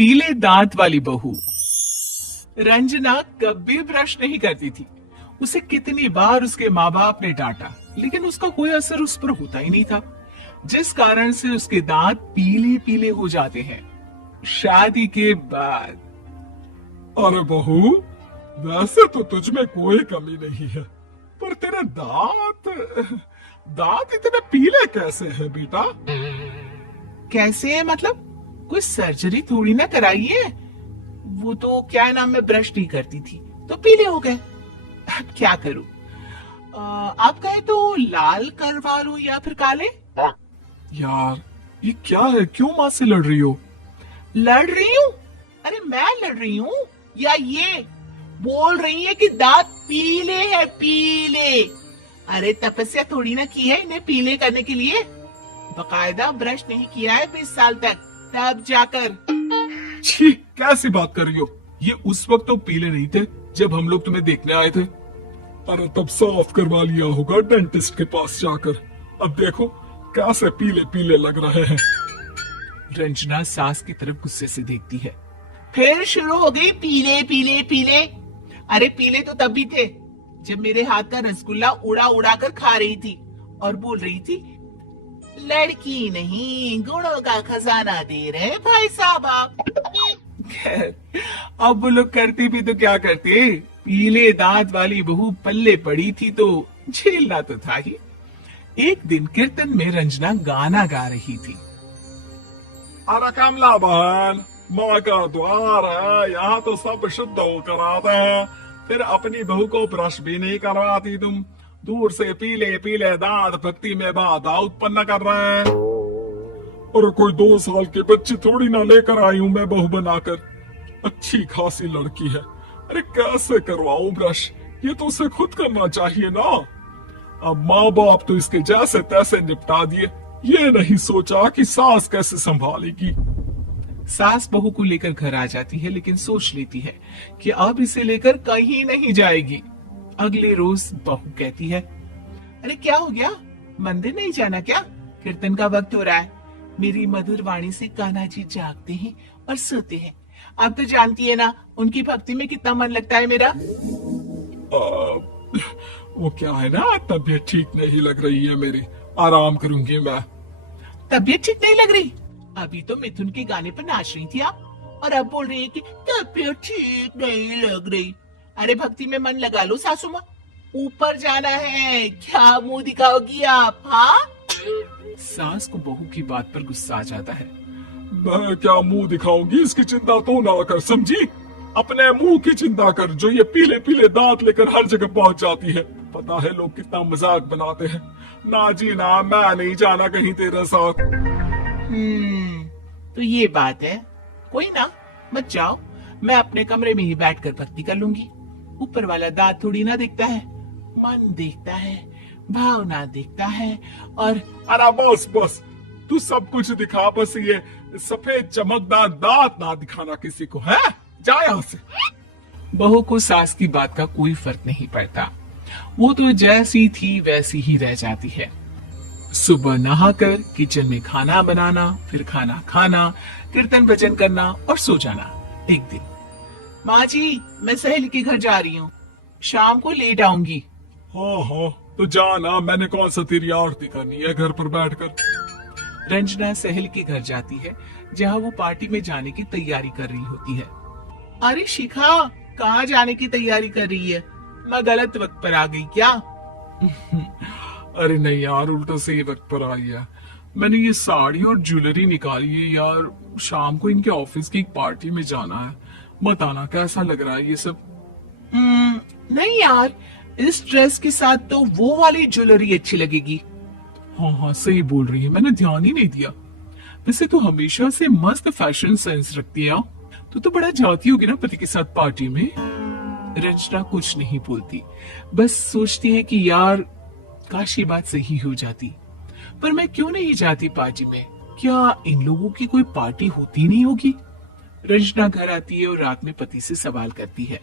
पीले दांत वाली बहू। रंजना कभी ब्रश नहीं करती थी। उसे कितनी बार उसके माँ बाप ने डांटा, लेकिन उसका कोई असर उस पर होता ही नहीं था, जिस कारण से उसके दांत पीले पीले हो जाते हैं। शादी के बाद। अरे बहू, वैसे तो तुझ में कोई कमी नहीं है, पर तेरे दांत इतने पीले कैसे हैं बेटा? कैसे है मतलब? कोई सर्जरी थोड़ी ना कराई है। वो तो क्या है ना, मैं ब्रश नहीं करती थी तो पीले हो गए। अब क्या करूं? आप कहे तो लाल करवा लूं या फिर काले? यार ये क्या है, क्यों माँ से लड़ रही हो? लड़ रही हूँ? अरे मैं लड़ रही हूँ या ये बोल रही है कि दांत पीले हैं, पीले। अरे तपस्या थोड़ी ना की है इन्हें पीले करने के लिए। बकायदा ब्रश नहीं किया है 20 साल तक, तब जाकर। छी, कैसी बात कर रही हो? ये उस वक्त तो पीले नहीं थे जब हम लोग तुम्हें देखने आए थे। अरे तब साफ करवा लिया होगा डेंटिस्ट के पास जाकर। अब देखो कैसे पीले पीले लग रहे हैं। रंजना सास की तरफ गुस्से से देखती है। फिर शुरू हो गई पीले पीले पीले। अरे पीले तो तब भी थे जब मेरे हाथ का रसगुल्ला उड़ा उड़ा कर खा रही थी और बोल रही थी, लड़की नहीं गुणों का खजाना दे रहे भाई साहब आप। अब वो लोग करती भी तो क्या करते, पीले दांत वाली बहू पल्ले पड़ी थी तो झेलना तो था ही। एक दिन कीर्तन में रंजना गाना गा रही थी। अरे कमला बहन, माँ का द्वार है, यहाँ तो सब शुद्ध होकर आते हैं, फिर अपनी बहू को ब्रश भी नहीं करवाती तुम। दूर से पीले पीले दांत भक्ति में बाधा उत्पन्न कर रहे हैं। और कोई 2 साल के बच्ची थोड़ी ना लेकर आई हूँ मैं बहू बनाकर। अच्छी खासी लड़की है, अरे कैसे करवाऊं ब्रश? ये तो उसे खुद करना चाहिए ना। अब माँ बाप तो इसके जैसे तैसे निपटा दिए, ये नहीं सोचा कि सास कैसे संभालेगी। सास बहू को लेकर घर आ जाती है, लेकिन सोच लेती है कि अब इसे लेकर कहीं नहीं जाएगी। अगले रोज बहू कहती है, अरे क्या हो गया, मंदिर नहीं जाना क्या? कीर्तन का वक्त हो रहा है। मेरी मधुर वाणी से कान्हा जी जागते हैं और सोते हैं। अब तो जानती है ना उनकी भक्ति में कितना मन लगता है मेरा। वो क्या है ना, तबीयत ठीक नहीं लग रही है मेरी, आराम करूंगी मैं। तबीयत ठीक नहीं लग रही? अभी तो मिथुन के गाने पर नाच रही थी आप, और अब बोल रही है कि तबीयत ठीक नहीं लग रही। अरे भक्ति में मन लगा लो सासू माँ, ऊपर जाना है, क्या मुंह दिखाओगी आप? हाँ। सास को बहू की बात पर गुस्सा आ जाता है। मैं क्या मुंह दिखाऊंगी, इसकी चिंता तो ना कर, समझी? अपने मुंह की चिंता कर, जो ये पीले पीले दांत लेकर हर जगह पहुंच जाती है। पता है लोग कितना मजाक बनाते हैं। ना जी ना, मैं नहीं जाना कहीं तेरे साथ। तो ये बात है। कोई ना, मत जाओ, मैं अपने कमरे में ही बैठकर भक्ति कर लूंगी। ऊपर वाला दांत थोड़ी ना देखता है, मन देखता है, भावना देखता है। और अरे बस बस, तू सब कुछ दिखा, बस ये सफेद चमकदार दांत ना दिखाना किसी को, है? जा यहाँ से। बहू को सास की बात का कोई फर्क नहीं पड़ता। वो तो जैसी थी वैसी ही रह जाती है। सुबह नहाकर किचन में खाना बनाना, फिर खाना खाना, कीर्तन भजन करना और सो जाना। एक दिन, माँ जी मैं सहेली के घर जा रही हूँ, शाम को लेट आऊंगी। हाँ हाँ, तो जाना, मैंने कौन सा तेरी आरती करनी है घर पर बैठकर। रंजना सहेली के घर जाती है, जहाँ वो पार्टी में जाने की तैयारी कर रही होती है। अरे शिखा, कहाँ जाने की तैयारी कर रही है? मैं गलत वक्त पर आ गई क्या? अरे नहीं यार, उल्टा सही वक्त पर आई है। मैंने ये साड़ी और ज्वेलरी निकाली है यार, शाम को इनके ऑफिस की एक पार्टी में जाना है। बताना कैसा लग रहा है ये सब? नहीं यार, इस ड्रेस के साथ तो वो वाली ज्वेलरी अच्छी लगेगी। हाँ हाँ सही बोल रही है, मैंने ध्यान ही नहीं दिया। वैसे तो हमेशा से मस्त फैशन सेंस रखती है। तो बड़ा जाती होगी ना पति के साथ पार्टी में। रंजना कुछ नहीं बोलती, बस सोचती है कि यार काश ये बात सही हो जाती, पर मैं क्यों नहीं जाती पार्टी में? क्या इन लोगों की कोई पार्टी होती नहीं होगी? रंजना घर आती है और रात में पति से सवाल करती है,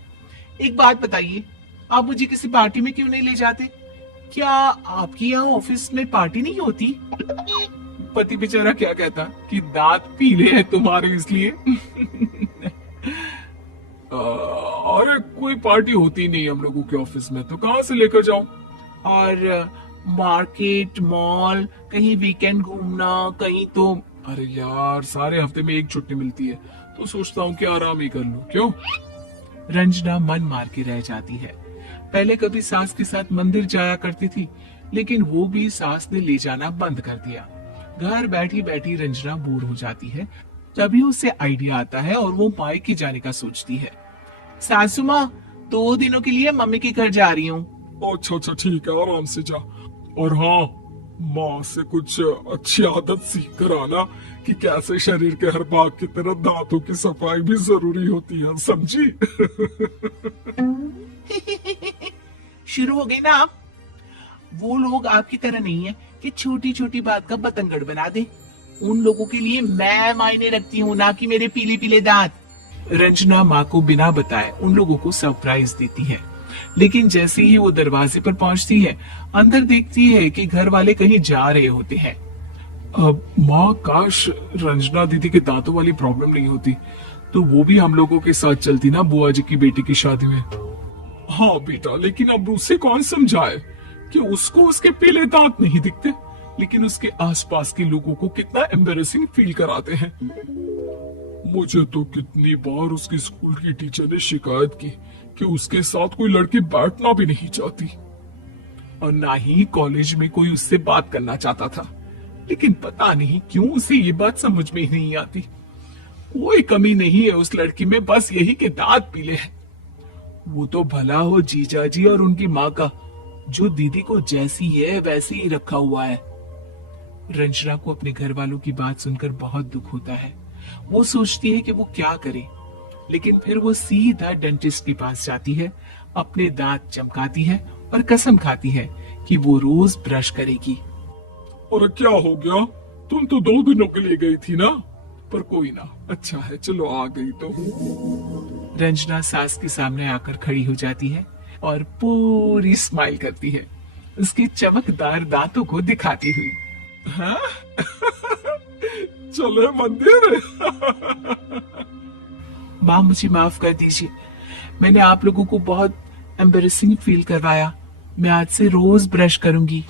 एक बात बताइए, आप मुझे किसी पार्टी में क्यों नहीं ले जाते? क्या आपकी यहाँ ऑफिस में पार्टी नहीं होती? पति बेचारा क्या कहता कि दांत पीले हैं तुम्हारे इसलिए। अरे कोई पार्टी होती नहीं हम लोगों के ऑफिस में, तो कहाँ से लेकर जाऊं? और मार्केट, मॉल, कहीं वीकेंड घूमना, कहीं तो। अरे यार सारे हफ्ते में एक छुट्टी मिलती है, तो सोचता हूँ कि आराम ही कर लूं। क्यों? रंजना मन मार के रह जाती है। पहले कभी सास के साथ मंदिर जाया करती थी, लेकिन वो भी सास ने ले जाना बंद कर दिया। घर बैठी बैठी रंजना बोर हो जाती है। तभी उसे आइडिया आता है और वो मायके जाने का सोचती है। सासू माँ, 2 दिनों के लिए मम्मी के घर जा रही हूँ। अच्छा अच्छा ठीक है, आराम से जा। और हाँ, माँ से कुछ अच्छी आदत सीख कर आना कि कैसे शरीर के हर भाग की तरह दांतों की सफाई भी जरूरी होती है, समझी? शुरू हो गए ना आप। वो लोग आपकी तरह नहीं है कि छोटी छोटी बात का बतंगड़ बना दे। उन लोगों के लिए मैं मायने रखती हूँ, ना कि मेरे पीले पीले दांत। रंजना माँ को बिना बताए उन लोगों को सरप्राइज देती है, लेकिन जैसे ही वो दरवाजे पर पहुंचती है, अंदर देखती है कि घर वाले कहीं जा रहे होते हैं। अब माँ, काश रंजना दीदी के दांतों वाली प्रॉब्लम नहीं होती, तो वो भी हम लोगों के साथ चलती ना बुआ जी की बेटी की शादी में। हाँ बेटा, लेकिन अब उसे कौन समझाए कि उसको उसके पीले दांत नहीं दिखते, लेकिन उसके आसपास के लोगों को कितना एम्बेरसिंग फील कराते हैं। मुझे तो कितनी बार उसकी स्कूल की टीचर ने शिकायत की कि उसके साथ कोई लड़की बैठना भी नहीं चाहती, और ना ही कॉलेज में कोई उससे बात करना चाहता था। लेकिन पता नहीं क्यों उसे ये बात समझ में ही नहीं आती। कोई कमी नहीं है उस लड़की में, बस यही कि दांत पीले हैं। वो तो भला हो जीजा जी और उनकी माँ का, जो दीदी को जैसी है वैसे ही रखा हुआ है। रंजना को अपने घर वालों की बात सुनकर बहुत दुख होता है। वो सोचती है कि वो क्या करे, लेकिन फिर वो सीधा डेंटिस्ट के पास जाती है, अपने दांत चमकाती है और कसम खाती है कि वो रोज ब्रश करेगी। और क्या हो गया? तुम तो 2 दिनों के लिए गई थी ना? पर कोई ना, अच्छा है, चलो आ गई तो। रंजना सास के सामने आकर खड़ी हो जाती है और पूरी स्माइल करती है, उसके चमकदार दांतों को दिखाती हुई। हाँ? चले मंदिर। माँ, मुझे माफ कर दीजिए, मैंने आप लोगों को बहुत एम्बेरसिंग फील करवाया। मैं आज से रोज ब्रश करूंगी।